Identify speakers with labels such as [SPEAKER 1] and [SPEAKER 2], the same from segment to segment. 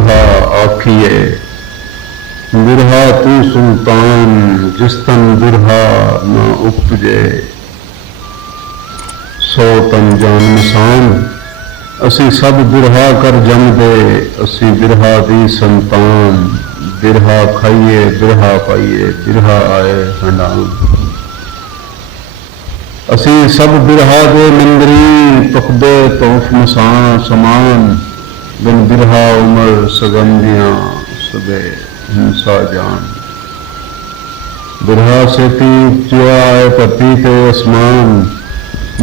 [SPEAKER 1] ਬਿਰਹਾ ਆਖੀਏ ਬਿਰਹਾ ਤੂੰ ਸੁਲਤਾਨ, ਜਿਸ ਤਨ ਬਿਰਹਾ ਨਾ ਉਪਜੇ। ਸੋ ਤਨ ਜਾਨ ਮਸਾਨ, ਅਸੀਂ ਸਭ ਬਿਰਹਾ ਕਰ ਜੰਮਦੇ, ਅਸੀਂ ਬਿਰਹਾ ਦੀ ਸੰਤਾਨ। ਬਿਰਹਾ ਖਾਈਏ ਬਿਰਹਾ ਪਾਈਏ ਬਿਰਹਾ ਆਏ ਹੰਡਾਨ। ਅਸੀਂ ਸਭ ਬਿਰਹਾ ਦੇ ਮੰਦਰੀ ਪਖਦੇ ਤੋਫ ਮਸਾਂ ਸਮਾਨ। ਬਿਨ ਬਿਰਹਾ ਉਮਰ ਸਗੰਧੀਆਂ ਸਦੇ ਹਿੰਸਾ ਜਾਨ। ਬਿਰਹਾ ਸੇਤੀ ਚੁਆਏ ਧਰਤੀ ਤੇ ਅਸਮਾਨ,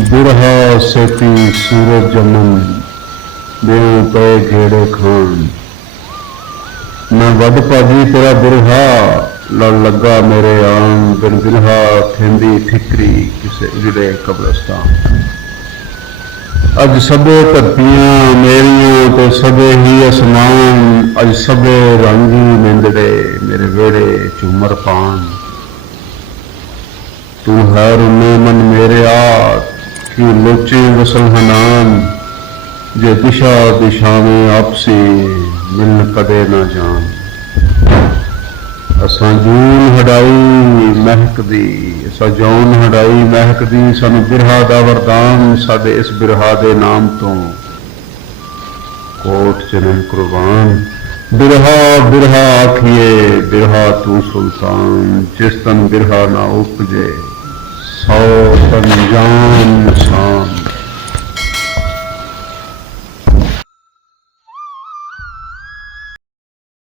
[SPEAKER 1] ਬਿਰਹਾ ਸੇਤੀ ਸੂਰਜ ਜਮਨ ਬਿਉ ਪਏ ਘੇੜੇ ਖਾਨ। ਮੈਂ ਵੱਡ ਭਾਜੀ ਤੇਰਾ ਬਿਰਹਾ, ਲੜ ਲੱਗਾ ਮੇਰੇ ਆਣ ਬਿਨ ਬਿਰਹਾ ਥਿੰਦੀ ਠਿਕਰੀ ਕਿਸੇ ਜਿਹੜੇ ਕਬਰਸਤਾਨ। ਅੱਜ ਸਭੇ ਧਰਤੀਆਂ ਮੇਰੀਆਂ ਤੇ ਸਭੇ ਹੀ ਅਸਮਾਨ, ਅੱਜ ਸਭੇ ਰੰਗੀ ਨਿੰਦੜੇ, ਮੇਰੇ ਵੇੜੇ ਝੂਮਰ ਪਾਨ। ਤੂੰ ਹੈ ਰੁਨੇ ਮਨ ਮੇਰੇ ਆ ਕਿ ਲੋਚੇ ਵਸਲ ਹਨਾਨ? ਜੇ ਦਿਸ਼ਾ ਦਿਸ਼ਾਵੇਂ ਆਪਸੀ, ਮਿਲਨ ਕਦੇ ਨਾ ਜਾਣ ਅਸਾਂ ਜੂਨ ਹਡਾਈ ਮਹਿਕਦੀ ਅਸਾਂ ਹਡਾਈ ਮਹਿਕਦੀ ਸਾਨੂੰ ਬਿਰਹਾ ਦਾ ਵਰਦਾਨ ਸਾਡੇ ਇਸ ਬਿਰਹਾ ਦੇ ਨਾਮ ਤੋਂ। ਕੋਟ ਜਨਮ ਕੁਰਬਾਨ। ਬਿਰਹਾ ਬਿਰਹਾ ਆਖੀਏ, ਬਿਰਹਾ ਤੂੰ ਸੁਲਤਾਨ, ਜਿਸ ਤਨ ਬਿਰਹਾ ਨਾ ਉਪਜੇ, ਸੌ ਤਨ ਜਾਨ ਸ਼ਾਨ